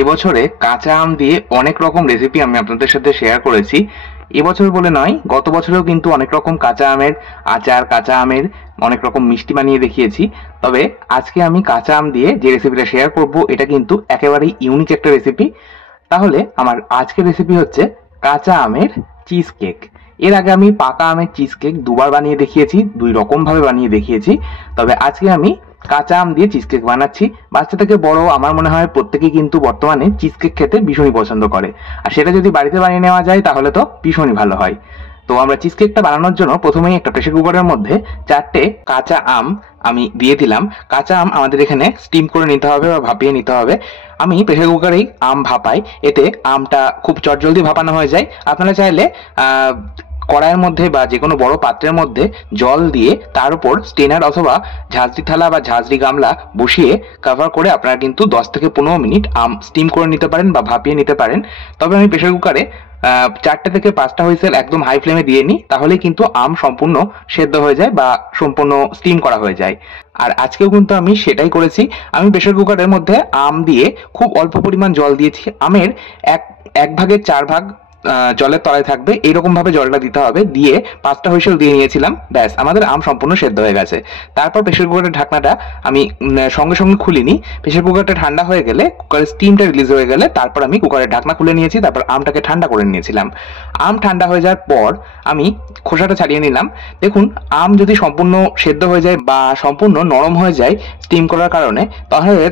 এবছরে কাঁচা আম দিয়ে অনেক রকম রেসিপি আমি আপনাদের সাথে শেয়ার করেছি। এবছর বলে নয়, গত বছরেও কিন্তু অনেক রকম কাঁচা আমের আচার, কাঁচা আমের অনেক রকম মিষ্টি বানিয়ে দেখিয়েছি। তবে আজকে আমি কাঁচা আম দিয়ে যে রেসিপিটা শেয়ার করব, এটা কিন্তু একেবারেই ইউনিক একটা রেসিপি। তাহলে আমার আজকের রেসিপি হচ্ছে কাঁচা আমের চিজ কেক। এর আগে আমি পাকা আমের চিজ কেক দুবার বানিয়ে দেখিয়েছি, দুই রকম ভাবে বানিয়ে দেখিয়েছি। তবে আজকে আমি কাঁচা আম দিয়ে চিজ কেক বানাচ্ছি। বাচ্চা থেকে বড় আমার মনে হয় প্রত্যেকেই কিন্তু বর্তমানে চিজ কেক খেতে ভীষণই পছন্দ করে, আর সেটা যদি বাড়িতে বানিয়ে নেওয়া যায় তাহলে তো ভীষণই ভালো হয়। তো আমরা চিজ কেকটা বানানোর জন্য প্রথমেই একটা প্রেসার কুকারের মধ্যে 4টে কাঁচা আম আমি দিয়ে দিলাম। কাঁচা আম আমাদের এখানে স্টিম করে নিতে হবে বা ভাপিয়ে নিতে হবে। আমি প্রেসার কুকারেই আম ভাপাই, এতে আমটা খুব চটজলদি ভাপানো হয়ে যায়। আপনারা চাইলে কড়াইয়ের মধ্যে বা যে কোনো বড় পাত্রের মধ্যে জল দিয়ে তার উপর স্টেনার অথবা ঝাঁঝরি থালা বা ঝাঁঝরি গামলা বসিয়ে কভার করে আপনারা কিন্তু 10 থেকে 15 মিনিট আম স্টিম করে নিতে পারেন বা ভাপিয়ে নিতে পারেন। তবে আমি প্রেসার কুকারে 4টে থেকে 5টা হুইসেল একদম হাই ফ্লেমে দিয়ে নিই, তাহলেই কিন্তু আম সম্পূর্ণ সেদ্ধ হয়ে যায় বা সম্পূর্ণ স্টিম করা হয়ে যায়। আর আজকেও কিন্তু আমি সেটাই করেছি। আমি প্রেসার কুকারের মধ্যে আম দিয়ে খুব অল্প পরিমাণ জল দিয়েছি। আমের এক ভাগের 4 ভাগ জলের তলায় থাকবে, এইরকম ভাবে জলটা দিতে হবে। দিয়ে 5টা হুইসেল দিয়ে নিয়েছিলাম, ব্যাস আমাদের আম সম্পূর্ণ সেদ্ধ হয়ে গেছে। তারপর প্রেসার কুকারের ঢাকনাটা আমি সঙ্গে সঙ্গে খুলিনি। প্রেসার কুকারটা ঠান্ডা হয়ে গেলে, কুকারের স্টিমটা রিলিজ হয়ে গেলে তারপর আমি কুকারের ঢাকনা খুলে নিয়েছি। তারপর আমটাকে ঠান্ডা করে নিয়েছিলাম। আম ঠান্ডা হয়ে যাওয়ার পর আমি খোসাটা ছাড়িয়ে নিলাম। দেখুন, আম যদি সম্পূর্ণ সেদ্ধ হয়ে যায় বা সম্পূর্ণ নরম হয়ে যায় স্টিম করার কারণে,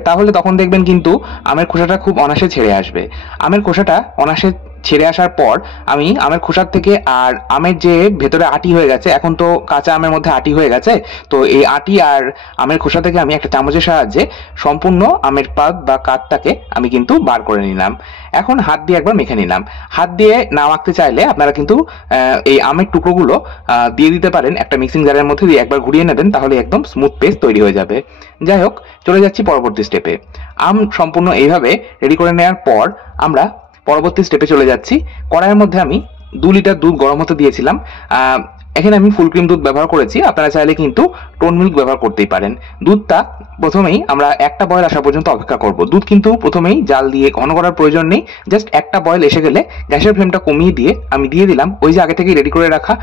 তাহলে তখন দেখবেন কিন্তু আমের খোসাটা খুব অনায়াসে ছেড়ে আসবে। আমের খোসাটা অনায়াসে ছেড়ে আসার পর আমি আমের খোসার থেকে আর আমের যে ভেতরে আটি হয়ে গেছে, এখন তো কাঁচা আমের মধ্যে আটি হয়ে গেছে, তো এই আটি আর আমের খোসা থেকে আমি একটা চামচের সাহায্যে সম্পূর্ণ আমের পাল্প বা কাঠটাকে আমি কিন্তু বার করে নিলাম। এখন হাত দিয়ে একবার মেখে নিলাম। হাত দিয়ে না মাখতে চাইলে আপনারা কিন্তু এই আমের টুকরোগুলো দিয়ে দিতে পারেন একটা মিক্সিং জারের মধ্যে, দিয়ে একবার ঘুরিয়ে নেবেন, তাহলে একদম স্মুথ পেস্ট তৈরি হয়ে যাবে। যাই হোক, চলে যাচ্ছি পরবর্তী স্টেপে। আম সম্পূর্ণ এইভাবে রেডি করে নেওয়ার পর আমরা পরবর্তী স্টেপে চলে যাচ্ছি। কড়াইয়ের মধ্যে আমি 2 লিটার দুধ গরম হতে দিয়েছিলাম। এখানে আমি ফুল ক্রিম দুধ ব্যবহার করেছি, আপনারা চাইলে কিন্তু টোন মিল্ক ব্যবহার করতেই পারেন। দুধটা প্রথমেই আমরা একটা বয়েল আসা পর্যন্ত অপেক্ষা করব। দুধ কিন্তু প্রথমেই জাল দিয়ে ঘন করার প্রয়োজন নেই, জাস্ট একটা বয়েল এসে গেলে গ্যাসের ফ্লেমটা কমিয়ে দিয়ে আমি দিয়ে দিলাম ওই যে আগে থেকে রেডি করে রাখা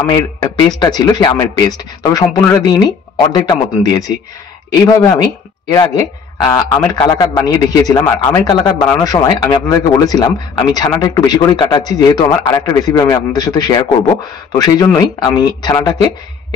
আমের পেস্টটা ছিল, সেই আমের পেস্ট। তবে সম্পূর্ণটা দিইনি, অর্ধেকটা মতন দিয়েছি। এইভাবে আমি এর আগে আমের কালাকাঁদ বানিয়ে দেখিয়েছিলাম। আর আমের কালাকাঁদ বানানোর সময় আমি আপনাদেরকে বলেছিলাম আমি ছানাটা একটু বেশি করেই কাটাচ্ছি, যেহেতু আমার আরেকটা রেসিপি আমি আপনাদের সাথে শেয়ার করব। তো সেই জন্যই আমি ছানাটাকে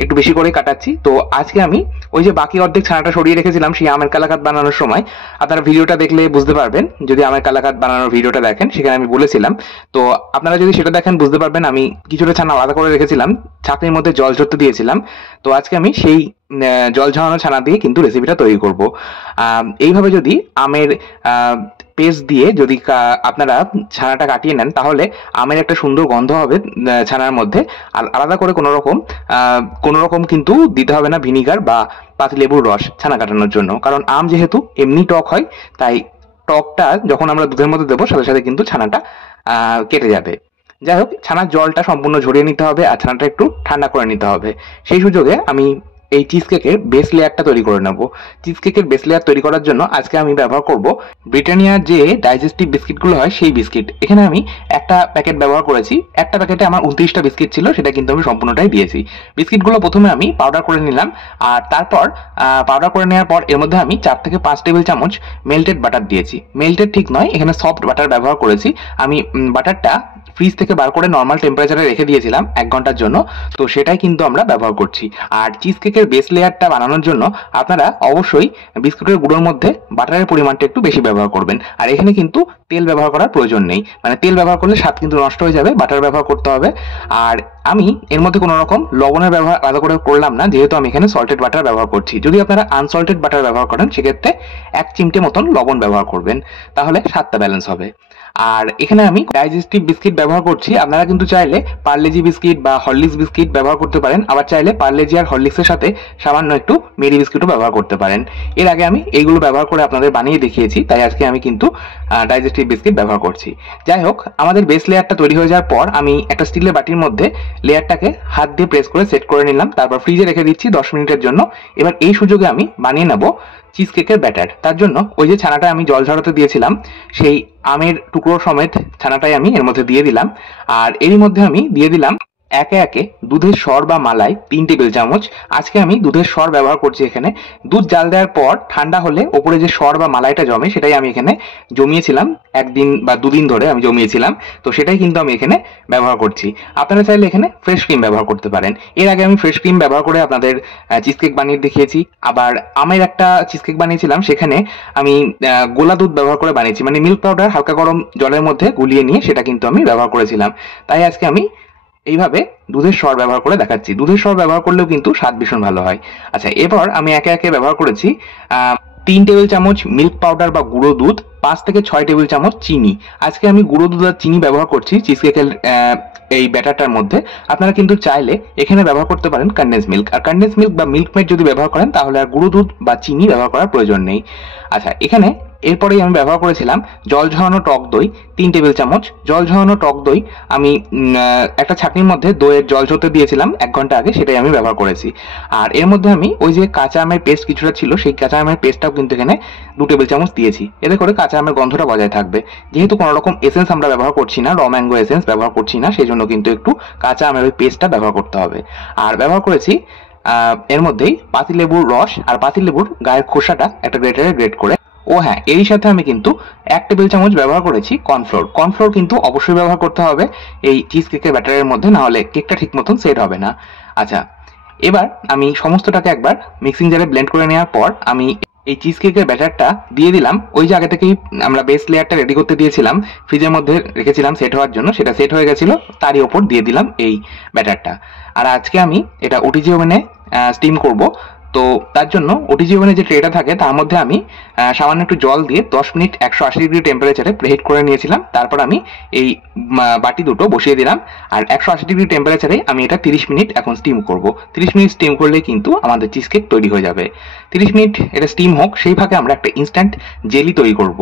একটু বেশি করে কাটাচ্ছি। তো আজকে আমি ওই যে বাকি অর্ধেক ছানাটা সরিয়ে রেখেছিলাম সেই আমের কালাকাঁদ বানানোর সময়, আপনারা ভিডিওটা দেখলে বুঝতে পারবেন। যদি আমের কালাকাঁদ বানানোর ভিডিওটা দেখেন, সেখানে আমি বলেছিলাম। তো আপনারা যদি সেটা দেখেন বুঝতে পারবেন আমি কিছুটা ছানা আলাদা করে রেখেছিলাম, ছাঁকনির মধ্যে জল ঝরতে দিয়েছিলাম। তো আজকে আমি সেই জল ঝরানো ছানা দিয়ে কিন্তু রেসিপিটা তৈরি করব। এইভাবে যদি আমের পেস্ট দিয়ে যদি আপনারা ছানাটা কাটিয়ে নেন, তাহলে আমের একটা সুন্দর গন্ধ হবে ছানার মধ্যে। আর আলাদা করে কোনো রকম কিন্তু দিতে হবে না ভিনিগার বা পাতিলেবুর রস ছানা কাটানোর জন্য, কারণ আম যেহেতু এমনি টক হয়, তাই টকটা যখন আমরা দুধের মধ্যে দেবো সাথে সাথে কিন্তু ছানাটা কেটে যাবে। যাই হোক, ছানার জলটা সম্পূর্ণ ঝরিয়ে নিতে হবে আর ছানাটা একটু ঠান্ডা করে নিতে হবে। সেই সুযোগে আমি এই চিজ কেকের বেস লেয়ারটা তৈরি করে নেব। চিজ কেকের বেস লেয়ার তৈরি করার জন্য আজকে আমি ব্যবহার করব ব্রিটানিয়ার যে ডাইজেস্টিভ বিস্কিটগুলো হয় সেই বিস্কিট। এখানে আমি একটা প্যাকেট ব্যবহার করেছি। একটা প্যাকেটে আমার 29টা বিস্কিট ছিল, সেটা কিন্তু আমি সম্পূর্ণটাই দিয়েছি। বিস্কিটগুলো প্রথমে আমি পাউডার করে নিলাম, আর তারপর পাউডার করে নেওয়ার পর এর মধ্যে আমি 4 থেকে 5 টেবিল চামচ মেল্টেড বাটার দিয়েছি। মেল্টেড ঠিক নয়, এখানে সফট বাটার ব্যবহার করেছি। আমি বাটারটা ফ্রিজ থেকে বার করে নর্মাল টেম্পারেচারে রেখে দিয়েছিলাম 1 ঘন্টার জন্য, তো সেটাই কিন্তু আমরা ব্যবহার করছি। আর চিজ কেকের বেস লেয়ারটা বানানোর জন্য আপনারা অবশ্যই বিস্কুটের গুঁড়োর মধ্যে বাটারের পরিমাণটা একটু বেশি ব্যবহার করবেন। আর এখানে কিন্তু তেল ব্যবহার করার প্রয়োজন নেই, মানে তেল ব্যবহার করলে স্বাদ কিন্তু নষ্ট হয়ে যাবে, বাটার ব্যবহার করতে হবে। আর আমি এর মধ্যে কোনো রকম লবণের ব্যবহার আলাদা করে করলাম না, যেহেতু আমি এখানে সল্টেড বাটার ব্যবহার করছি। যদি আপনারা আনসল্টেড বাটার ব্যবহার করেন, সেক্ষেত্রে 1 চিমটে মতন লবণ ব্যবহার করবেন, তাহলে স্বাদটা ব্যালেন্স হবে। আর এখানে আমি ডাইজেস্টিভ বিস্কিট ব্যবহার করছি। আপনারা কিন্তু চাইলে পার্লেজি বিস্কিট বা হরলিক্স বিস্কিট ব্যবহার করতে পারেন, আবার চাইলে পার্লেজি আর হরলিক্সের সাথে সামান্য একটু মেরি বিস্কিটও ব্যবহার করতে পারেন। এর আগে আমি এইগুলো ব্যবহার করে আপনাদের বানিয়ে দেখিয়েছি, তাই আজকে আমি কিন্তু ডাইজেস্টিভ বিস্কিট ব্যবহার করছি। যাই হোক, আমাদের বেস লেয়ারটা তৈরি হয়ে যাওয়ার পর আমি একটা স্টিলের বাটির মধ্যে লেয়ারটাকে হাত দিয়ে প্রেস করে সেট করে নিলাম, তারপর ফ্রিজে রেখে দিচ্ছি 10 মিনিটের জন্য। এবার এই সুযোগে আমি বানিয়ে নেব চিজ কেকের ব্যাটার। তার জন্য ওই যে ছানাটা আমি জল ঝরাতে দিয়েছিলাম, সেই আমের টুকরো সমেত ছানাটাই আমি এর মধ্যে দিয়ে দিলাম। আর এরই মধ্যে আমি দিয়ে দিলাম একে একে দুধের সর বা মালাই 3 টেবিল চামচ। আজকে আমি দুধের সর ব্যবহার করছি। এখানে দুধ জাল দেওয়ার পর ঠান্ডা হলে ওপরে যে সর বা মালাইটা জমে, সেটাই আমি এখানে জমিয়েছিলাম, 1 দিন বা 2 দিন ধরে আমি জমিয়েছিলাম, তো সেটাই কিন্তু আমি এখানে ব্যবহার করছি। আপনারা চাইলে এখানে ফ্রেশ ক্রিম ব্যবহার করতে পারেন। এর আগে আমি ফ্রেশ ক্রিম ব্যবহার করে আপনাদের চিজ কেক বানিয়ে দেখিয়েছি। আবার আমের একটা চিজ কেক বানিয়েছিলাম, সেখানে আমি গোলা দুধ ব্যবহার করে বানিয়েছি, মানে মিল্ক পাউডার হালকা গরম জলের মধ্যে গুলিয়ে নিয়ে সেটা কিন্তু আমি ব্যবহার করেছিলাম। তাই আজকে আমি এইভাবে দুধের সর ব্যবহার করে দেখাচ্ছি। দুধের সর ব্যবহার করলেও কিন্তু স্বাদ ভীষণ ভালো হয়। আচ্ছা, এবার আমি একে একে ব্যবহার করেছি 3 টেবিল চামচ মিল্ক পাউডার বা গুঁড়ো দুধ, 5 থেকে 6 টেবিল চামচ চিনি। আজকে আমি গুঁড়ো দুধ আর চিনি ব্যবহার করছি চিজ কেকের এই ব্যাটারটার মধ্যে। আপনারা কিন্তু চাইলে এখানে ব্যবহার করতে পারেন কনডেন্স মিল্ক, আর কনডেন্স মিল্ক বা মিল্ক মেড যদি ব্যবহার করেন তাহলে আর গুঁড়ো দুধ বা চিনি ব্যবহার করার প্রয়োজন নেই। আচ্ছা, এখানে এরপরেই আমি ব্যবহার করেছিলাম জল ঝরানো টক দই 3 টেবিল চামচ। জল ঝরানো টক দই আমি একটা ছাঁকনির মধ্যে দইয়ের জল ঝরতে দিয়েছিলাম 1 ঘন্টা আগে, সেটাই আমি ব্যবহার করেছি। আর এর মধ্যে আমি ওই যে কাঁচা আমের পেস্ট কিছুটা ছিল, সেই কাঁচা আমের পেস্টটাও কিন্তু এখানে 2 টেবিল চামচ দিয়েছি। এতে করে কাঁচা আমের গন্ধটা বজায় থাকবে। যেহেতু কোনো রকম এসেন্স আমরা ব্যবহার করছি না, র ম্যাঙ্গো এসেন্স ব্যবহার করছি না, সেই জন্য কিন্তু একটু কাঁচা আমের ওই পেস্টটা ব্যবহার করতে হবে। আর ব্যবহার করেছি এর মধ্যেই পাতিলেবুর রস আর পাতিলেবুর গায়ের খোসাটা একটা গ্রেটারে গ্রেট করে। ও হ্যাঁ, এরই সাথে আমি কিন্তু 1 টেবিল চামচ ব্যবহার করেছি কর্নফ্লোর। কর্নফ্লোর কিন্তু অবশ্যই ব্যবহার করতে হবে এই চিজ কেকের ব্যাটারের মধ্যে, না হলে কেকটা ঠিক মতন সেট হবে না। আচ্ছা, এবার আমি সমস্তটাকে একবার মিক্সিং জারে ব্লেন্ড করে নেওয়ার পর আমি এই চিজ কেকের ব্যাটারটা দিয়ে দিলাম। ওই যে আগে থেকেই আমরা বেস লেয়ারটা রেডি করতে দিয়েছিলাম, ফ্রিজের মধ্যে রেখেছিলাম সেট হওয়ার জন্য, সেটা সেট হয়ে গেছিল, তারই ওপর দিয়ে দিলাম এই ব্যাটারটা। আর আজকে আমি এটা ওটিজি ওভেনে স্টিম করব। তো তার জন্য ওটিজি ওভেনে যে ট্রেটা থাকে তার মধ্যে আমি সামান্য একটু জল দিয়ে 10 মিনিট 180 ডিগ্রি টেম্পারেচারে প্রিহিট করে নিয়েছিলাম। তারপর আমি এই বাটি দুটো বসিয়ে দিলাম, আর 180 ডিগ্রি টেম্পারেচারে আমি এটা 30 মিনিট এখন স্টিম করব। 30 মিনিট স্টিম করলে কিন্তু আমাদের চিজ কেক তৈরি হয়ে যাবে। 30 মিনিট এটা স্টিম হোক, সেই ফাঁকে আমরা একটা ইনস্ট্যান্ট জেলি তৈরি করব।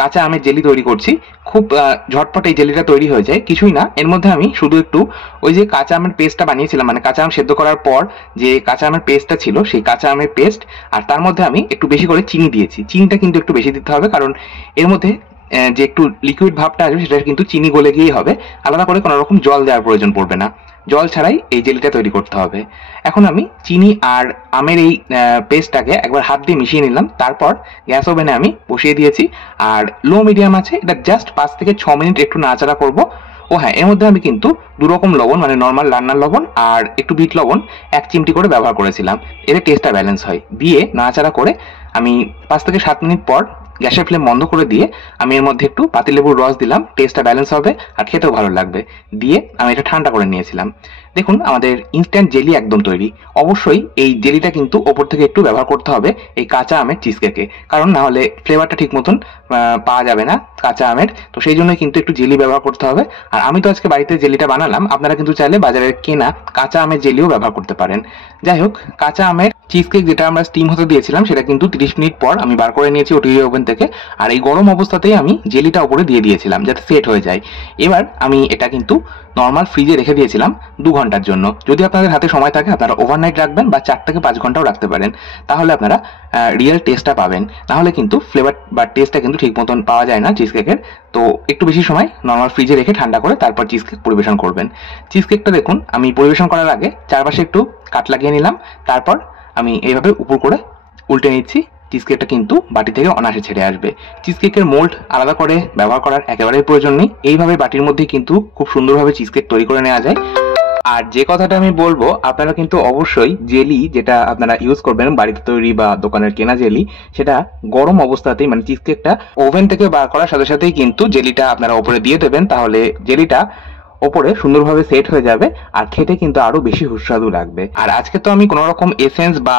কাঁচা আমের জেলি তৈরি করছি, খুব ঝটপট এই জেলিটা তৈরি হয়ে যায়। কিছুই না, এর মধ্যে আমি শুধু একটু ওই যে কাঁচা আমের পেস্টটা বানিয়েছিলাম, মানে কাঁচা আম সেদ্ধ করার পর যে কাঁচা আমের পেস্টটা ছিল, সেই কাঁচা আমের পেস্ট, আর তার মধ্যে আমি একটু বেশি করে চিনি দিয়েছি। চিনিটা কিন্তু একটু বেশি দিতে হবে, কারণ এর মধ্যে যে একটু লিকুইড ভাবটা আসবে সেটা কিন্তু চিনি গলে গিয়েই হবে, আলাদা করে কোনো রকম জল দেওয়ার প্রয়োজন পড়বে না। জল ছাড়াই এই জেলিটা তৈরি করতে হবে। এখন আমি চিনি আর আমের এই পেস্টটাকে একবার হাত দিয়ে মিশিয়ে নিলাম, তারপর গ্যাস ওভেনে আমি বসিয়ে দিয়েছি। আর লো মিডিয়াম আছে, এটা জাস্ট 5 থেকে 6 মিনিট একটু নাড়াচাড়া করব। ও হ্যাঁ, এর মধ্যে আমি কিন্তু 2 রকম লবণ, মানে নর্মাল রান্নার লবণ আর একটু বিট লবণ 1 চিমটি করে ব্যবহার করেছিলাম, এতে টেস্টটা ব্যালেন্স হয়। দিয়ে নাড়াচাড়া করে আমি 5 থেকে 7 মিনিট পর গ্যাসের ফ্লেম বন্ধ করে দিয়ে আমি এর মধ্যে একটু পাতিলেবুর রস দিলাম, টেস্টটা ব্যালেন্স হবে আর খেতেও ভালো লাগবে। দিয়ে আমি এটা ঠান্ডা করে নিয়েছিলাম। দেখুন, আমাদের ইনস্ট্যান্ট জেলি একদম তৈরি। অবশ্যই এই জেলিটা কিন্তু ওপর থেকে একটু ব্যবহার করতে হবে এই কাঁচা আমের চিজ কেকে, কারণ না হলে ফ্লেভারটা ঠিক মতন পাওয়া যাবে না কাঁচা আমের, তো সেই জন্য কিন্তু একটু জেলি ব্যবহার করতে হবে। আর আমি তো আজকে বাড়িতে জেলিটা বানালাম, আপনারা কিন্তু চাইলে বাজারের কেনা কাঁচা আমের জেলিও ব্যবহার করতে পারেন। যাই হোক, কাঁচা আমের চিজ কেক যেটা আমরা স্টিম হতে দিয়েছিলাম সেটা কিন্তু 30 মিনিট পর আমি বার করে নিয়েছি ওটিজি ওভেন থেকে। আর এই গরম অবস্থাতেই আমি জেলিটা উপরে দিয়ে দিয়েছিলাম যাতে সেট হয়ে যায়। এবার আমি এটা কিন্তু নর্মাল ফ্রিজে রেখে দিয়েছিলাম 2 ঘন্টার জন্য। যদি আপনাদের হাতে সময় থাকে আপনারা ওভারনাইট রাখবেন বা 4 থেকে 5 ঘন্টাও রাখতে পারেন, তাহলে আপনারা রিয়েল টেস্টটা পাবেন। নাহলে কিন্তু ফ্লেভার বা টেস্টটা কিন্তু ঠিক মতন পাওয়া যায় না চিজ কেকের। তো একটু বেশি সময় নর্মাল ফ্রিজে রেখে ঠান্ডা করে তারপর চিজ কেক পরিবেশন করবেন। চিজ কেকটা দেখুন, আমি পরিবেশন করার আগে চারপাশে একটু কাট লাগিয়ে নিলাম, তারপর আমি এইভাবে উপর করে উল্টে নিচ্ছি। চিজ কেকটা কিন্তু বাটি থেকে অনায়াসে ছেড়ে আসবে। চিজ কেকের মোল্ড আলাদা করে ব্যবহার করার একেবারেই প্রয়োজন নেই, এইভাবে বাটির মধ্যে কিন্তু খুব সুন্দরভাবে চিজ কেক তৈরি করে নেওয়া যায়। আর যে কথাটা আমি বলবো, আপনারা কিন্তু অবশ্যই জেলি যেটা আপনারা ইউজ করবেন বাড়িতে তৈরি বা দোকানের কেনা জেলি, সেটা গরম অবস্থাতেই, মানে চিজ কেকটা ওভেন থেকে বার করার সাথে সাথেই কিন্তু জেলিটা আপনারা উপরে দিয়ে দেবেন, তাহলে জেলিটা ওপরে সুন্দরভাবে সেট হয়ে যাবে আর খেতে কিন্তু আরো বেশি সুস্বাদু লাগবে। আর আজকে তো আমি কোনো রকম এসেন্স বা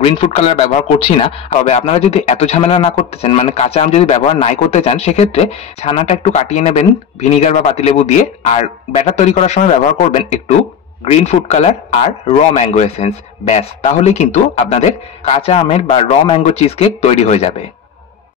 গ্রিন ফুড কালার ব্যবহার করছি না। তবে আপনারা যদি এত ঝামেলা না করতে চান, মানে কাঁচা আম যদি ব্যবহার নাই করতে চান, সেক্ষেত্রে ছানাটা একটু কাটিয়ে নেবেন ভিনিগার বা পাতিলেবু দিয়ে, আর ব্যাটার তৈরি করার সময় ব্যবহার করবেন একটু গ্রিন ফুড কালার আর র ম্যাঙ্গো এসেন্স। ব্যাস, তাহলেই কিন্তু আপনাদের কাঁচা আমের বা র ম্যাঙ্গো চিজ কেক তৈরি হয়ে যাবে।